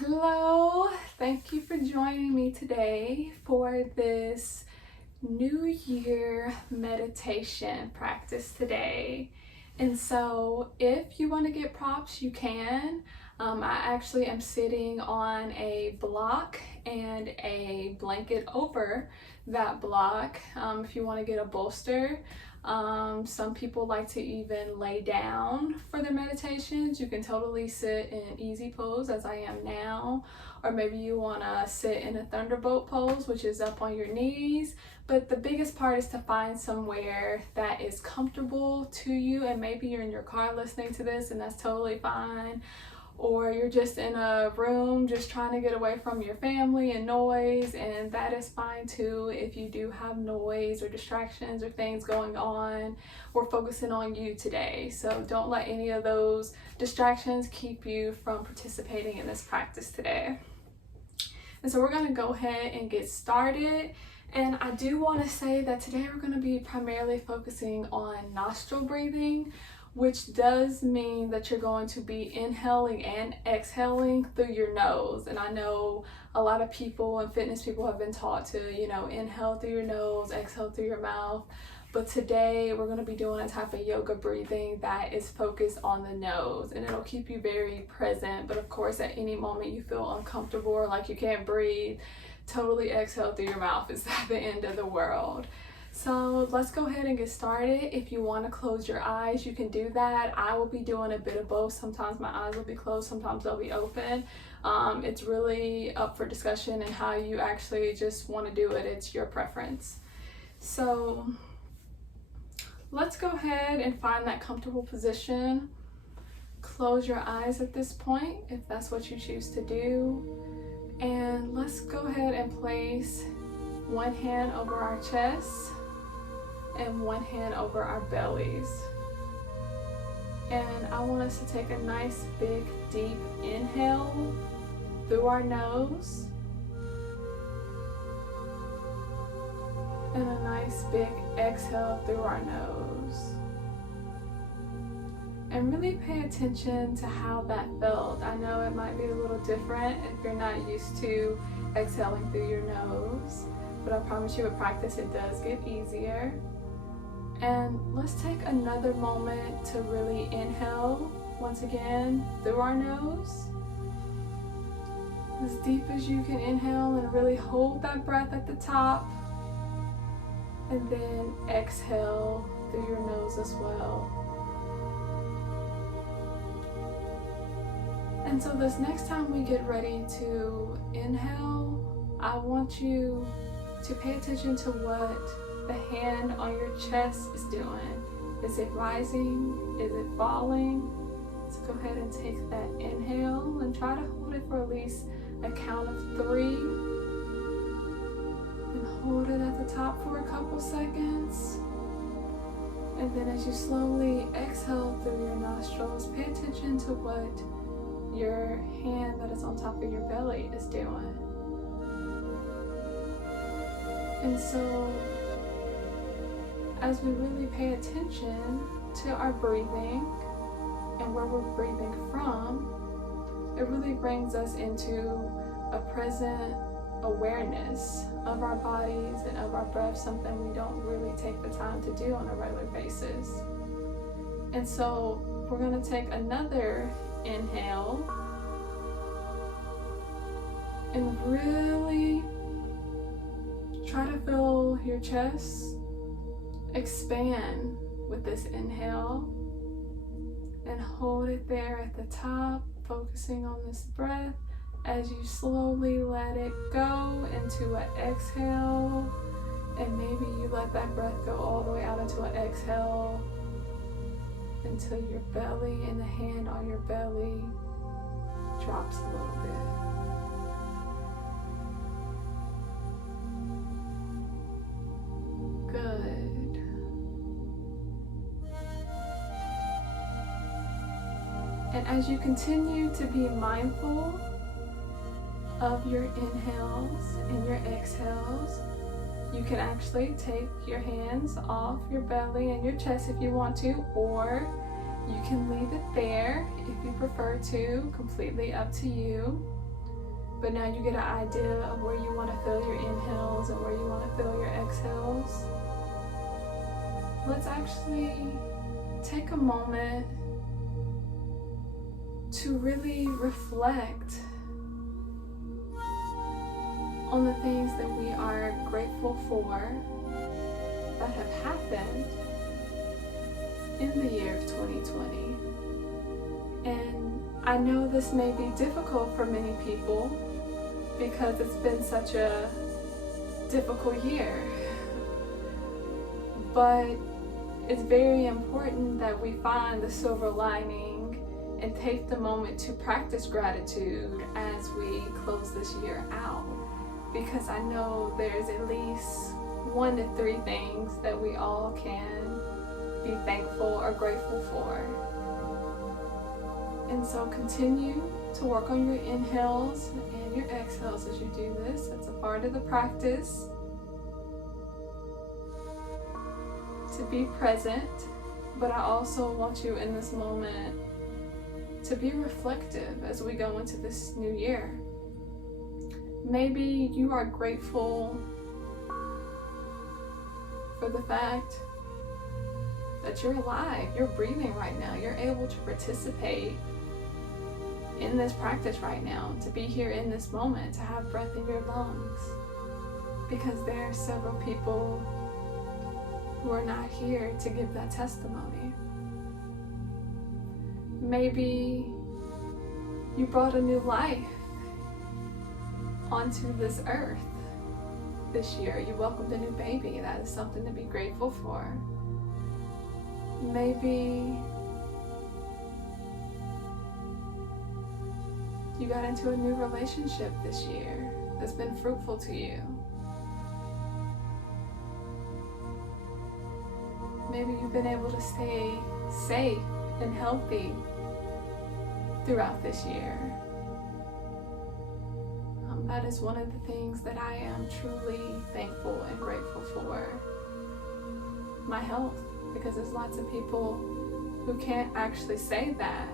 Hello, thank you for joining me today for this New Year meditation practice today. And so, if you want to get props, you can. I actually am sitting on a block and a blanket over that block. If you want to get a bolster, some people like to even lay down for their meditations. You can totally sit in an easy pose as I am now, or maybe you want to sit in a thunderbolt pose, which is up on your knees. But the biggest part is to find somewhere that is comfortable to you, and maybe you're in your car listening to this and that's totally fine. Or you're just in a room just trying to get away from your family and noise, and that is fine too. If you do have noise or distractions or things going on, we're focusing on you today, so don't let any of those distractions keep you from participating in this practice today. And so we're going to go ahead and get started. And I do want to say that today we're going to be primarily focusing on nostril breathing, which does mean that you're going to be inhaling and exhaling through your nose. And I know a lot of people and fitness people have been taught to, inhale through your nose, exhale through your mouth. But today we're going to be doing a type of yoga breathing that is focused on the nose, and it'll keep you very present. But of course, at any moment you feel uncomfortable or like you can't breathe, totally exhale through your mouth. It's not the end of the world. So let's go ahead and get started. If you want to close your eyes, you can do that. I will be doing a bit of both. Sometimes my eyes will be closed, sometimes they'll be open. It's really up for discussion and how you actually just want to do it. It's your preference. So let's go ahead and find that comfortable position. Close your eyes at this point if that's what you choose to do. And let's go ahead and place one hand over our chest and one hand over our bellies. And I want us to take a nice big deep inhale through our nose and a nice big exhale through our nose. And really pay attention to how that felt. I know it might be a little different if you're not used to exhaling through your nose, but I promise you with practice it does get easier. And let's take another moment to really inhale once again through our nose, as deep as you can inhale, and really hold that breath at the top, and then exhale through your nose as well. And so this next time we get ready to inhale, I want you to pay attention to what the hand on your chest is doing. Is it rising? Is it falling? So go ahead and take that inhale and try to hold it for at least a count of 3. And hold it at the top for a couple seconds. And then as you slowly exhale through your nostrils, pay attention to what your hand that is on top of your belly is doing. And so as we really pay attention to our breathing and where we're breathing from, it really brings us into a present awareness of our bodies and of our breath, something we don't really take the time to do on a regular basis. And so we're going to take another inhale and really try to feel your chest expand with this inhale, and hold it there at the top, focusing on this breath as you slowly let it go into an exhale, and maybe you let that breath go all the way out into an exhale until your belly and the hand on your belly drops a little bit. Good. And as you continue to be mindful of your inhales and your exhales, you can actually take your hands off your belly and your chest if you want to, or you can leave it there if you prefer to, completely up to you. but now you get an idea of where you want to feel your inhales and where you want to feel your exhales. Let's actually take a moment to really reflect on the things that we are grateful for that have happened in the year of 2020. And I know this may be difficult for many people because it's been such a difficult year. But it's very important that we find the silver lining and take the moment to practice gratitude as we close this year out. Because I know there's at least 1 to 3 things that we all can be thankful or grateful for. And so continue to work on your inhales and your exhales as you do this. It's a part of the practice. To be present, but I also want you in this moment to be reflective as we go into this new year. Maybe you are grateful for the fact that you're alive, you're breathing right now, you're able to participate in this practice right now, to be here in this moment, to have breath in your lungs, because there are several people who are not here to give that testimony. Maybe you brought a new life onto this earth this year. You welcomed a new baby. That is something to be grateful for. Maybe you got into a new relationship this year that's been fruitful to you. Maybe you've been able to stay safe and healthy throughout this year. That is one of the things that I am truly thankful and grateful for. My health, because there's lots of people who can't actually say that.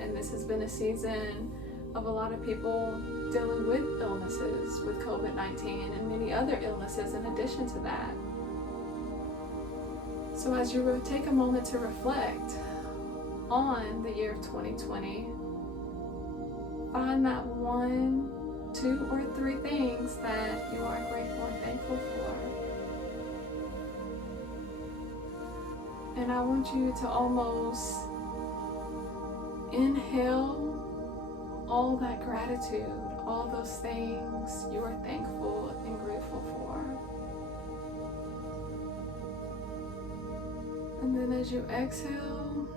And this has been a season of a lot of people dealing with illnesses, with COVID-19 and many other illnesses in addition to that. So as you take a moment to reflect on the year of 2020, find that 1, 2, or 3 things that you are grateful and thankful for. And I want you to almost inhale all that gratitude, all those things you are thankful and grateful for. And then as you exhale,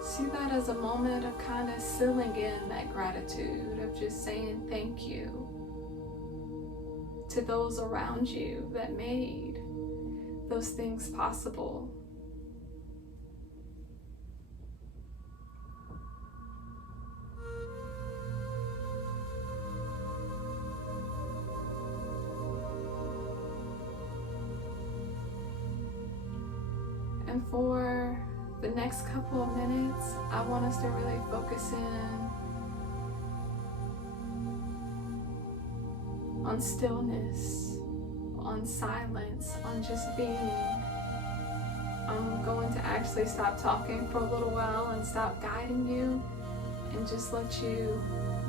see that as a moment of kind of sealing in that gratitude, of just saying thank you to those around you that made those things possible. And for the next couple of minutes, I want us to really focus in on stillness, on silence, on just being. I'm going to actually stop talking for a little while and stop guiding you and just let you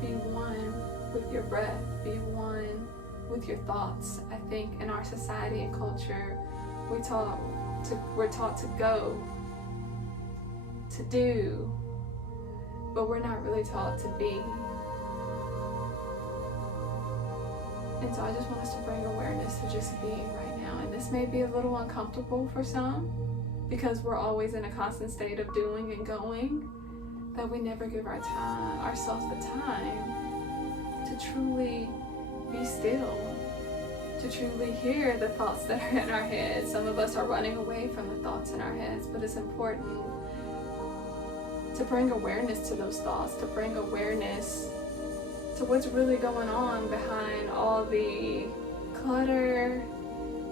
be one with your breath, be one with your thoughts. I think in our society and culture, we're taught to go, to do, but we're not really taught to be. And so I just want us to bring awareness to just being right now. And this may be a little uncomfortable for some because we're always in a constant state of doing and going, that we never give ourselves the time to truly be still, to truly hear the thoughts that are in our heads. Some of us are running away from the thoughts in our heads, but it's important to bring awareness to those thoughts, to bring awareness to what's really going on behind all the clutter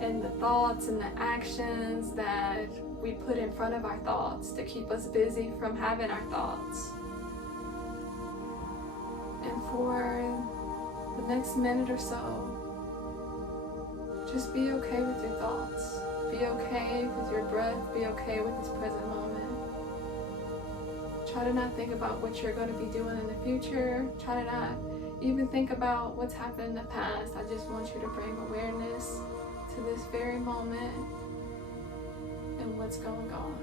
and the thoughts and the actions that we put in front of our thoughts to keep us busy from having our thoughts. next minute or so, just be okay with your thoughts. Be okay with your breath. Be okay with this present moment. Try to not think about what you're going to be doing in the future. Try to not even think about what's happened in the past. I just want you to bring awareness to this very moment and what's going on.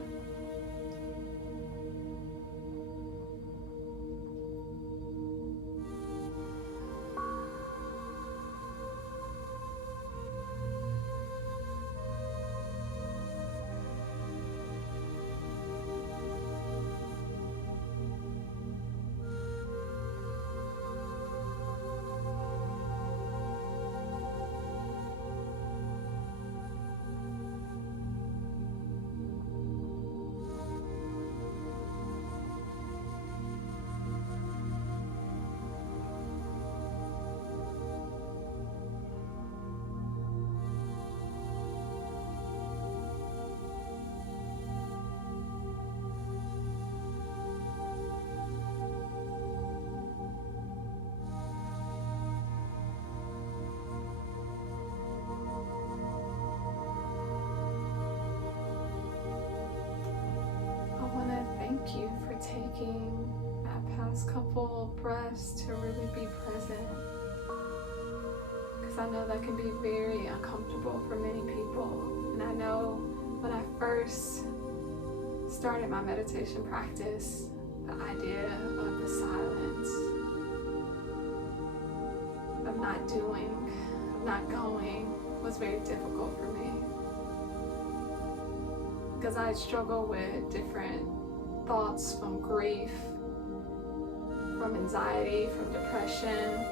Thank you for taking that past couple breaths to really be present, because I know that can be very uncomfortable for many people. And I know when I first started my meditation practice, the idea of the silence, of not doing, of not going, was very difficult for me, because I struggle with different thoughts from grief, from anxiety, from depression.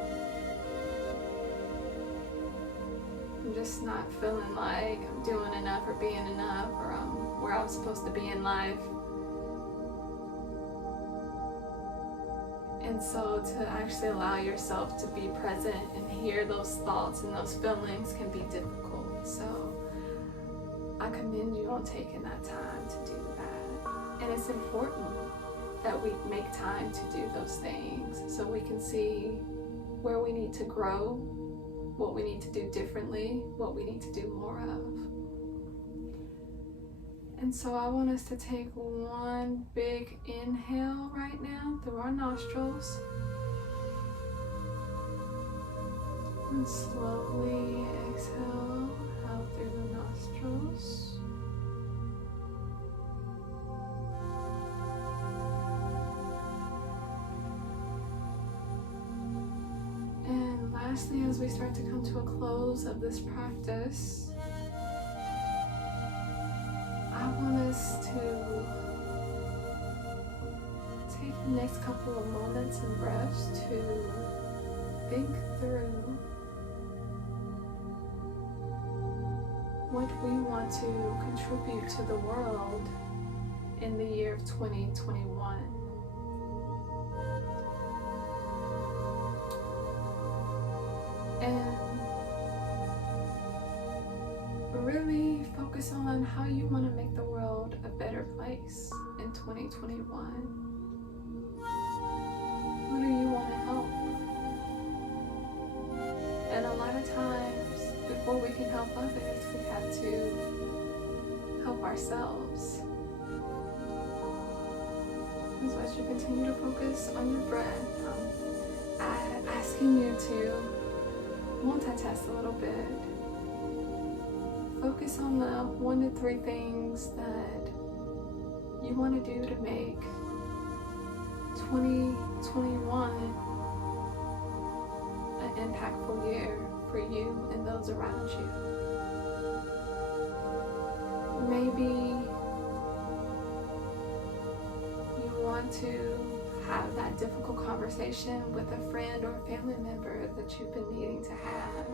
I'm just not feeling like I'm doing enough or being enough, or I'm where I'm supposed to be in life. And so to actually allow yourself to be present and hear those thoughts and those feelings can be difficult. So I commend you on taking that time to do that. And it's important that we make time to do those things so we can see where we need to grow, what we need to do differently, what we need to do more of. And so I want us to take one big inhale right now through our nostrils. And slowly exhale out through the nostrils. Lastly, as we start to come to a close of this practice, I want us to take the next couple of moments and breaths to think through what we want to contribute to the world in the year of 2021. And really focus on how you want to make the world a better place in 2021. Who do you want to help? And a lot of times, before we can help others, we have to help ourselves. And so as you continue to focus on your breath, I'm asking you to multitask a little bit. Focus on the 1 to 3 things that you want to do to make 2021 an impactful year for you and those around you. Maybe you want to have that difficult conversation with a friend or a family member that you've been needing to have.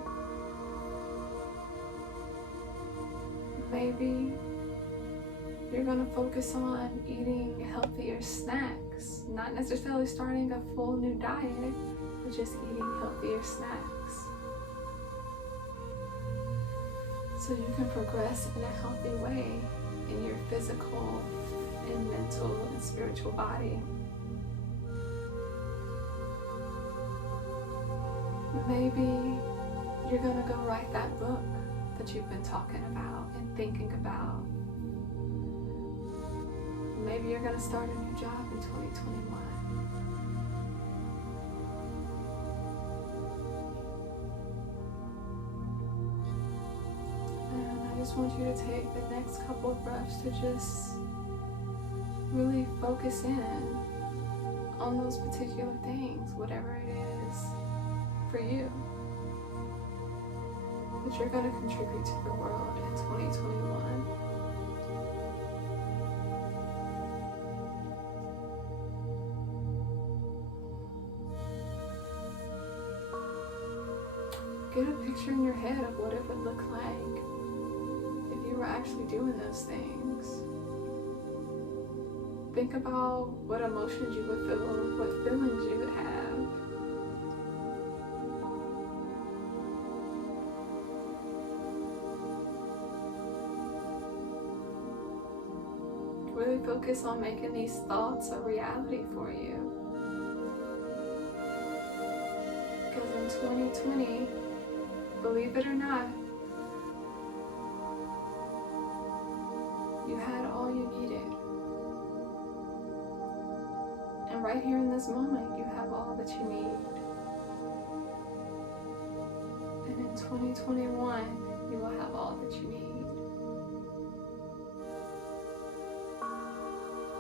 Maybe you're going to focus on eating healthier snacks, not necessarily starting a full new diet, but just eating healthier snacks, so you can progress in a healthy way in your physical and mental and spiritual body. Maybe you're gonna go write that book that you've been talking about and thinking about. Maybe you're gonna start a new job in 2021. And I just want you to take the next couple of breaths to just really focus in on those particular things, whatever it is for you, that you're going to contribute to the world in 2021. Get a picture in your head of what it would look like if you were actually doing those things. Think about what emotions you would feel, what feelings you would have. Really focus on making these thoughts a reality for you. Because in 2020, believe it or not, you had all you needed. And right here in this moment, you have all that you need. And in 2021, you will have all that you need.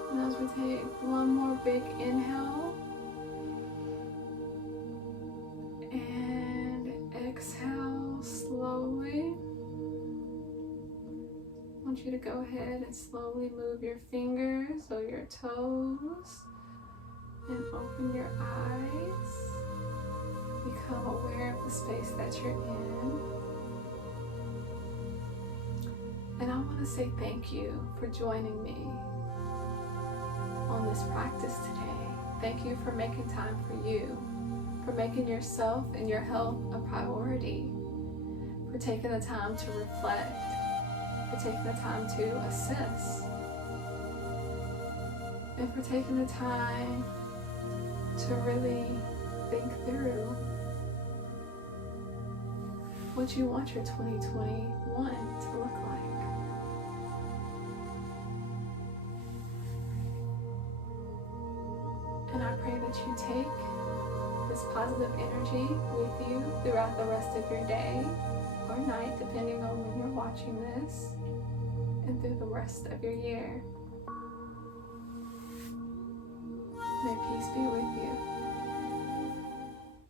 And as we take one more big inhale and exhale slowly, I want you to go ahead and slowly move your fingers or your toes and open your eyes. Become aware of the space that you're in. And I want to say thank you for joining me on this practice today. Thank you for making time for you, for making yourself and your health a priority, for taking the time to reflect, for taking the time to assess, and for taking the time to really think through what you want your 2021 to look like. And I pray that you take this positive energy with you throughout the rest of your day or night, depending on when you're watching this, and through the rest of your year. May peace be with you.